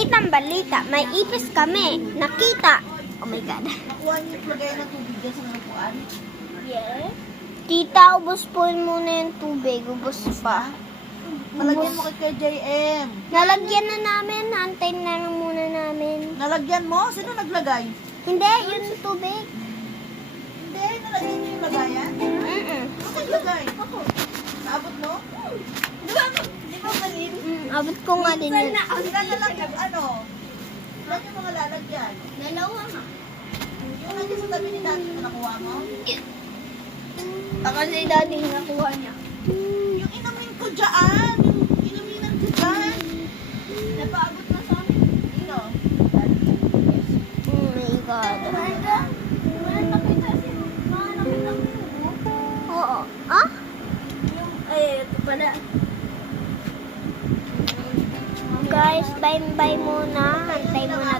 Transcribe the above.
Balitang-balita, may ipis kami. Nakita. Oh my God. Nakuha niyo yung lagay ng tubig dyan sa nakuhaan? Yes. Tita, ubos po muna yung tubig. Ubos pa. Nalagyan mo kay JM. Nalagyan na namin. Antayin na lang muna namin. Nalagyan mo? Sino naglagay? Hindi, yun yung tubig. Hindi, nalagyan niyo yung lagayan? Ano naglagay? Ako. Naabot mo? Di ba malin? Abot ko nga din yun. Sila nalagyan, ano? Saan yung mga lalagyan? Dalawa nga. Yung nandiyan sa tabi ni Daddy na nakuha mo? Ako si daddy nakuha niya. Yung inumin ko dyan! Yung inuminan ko dyan! Napaabot na sa amin. Sino? Oh my God. Oo. Ah? Ito pala. Guys, bye-bye muna. Antay muna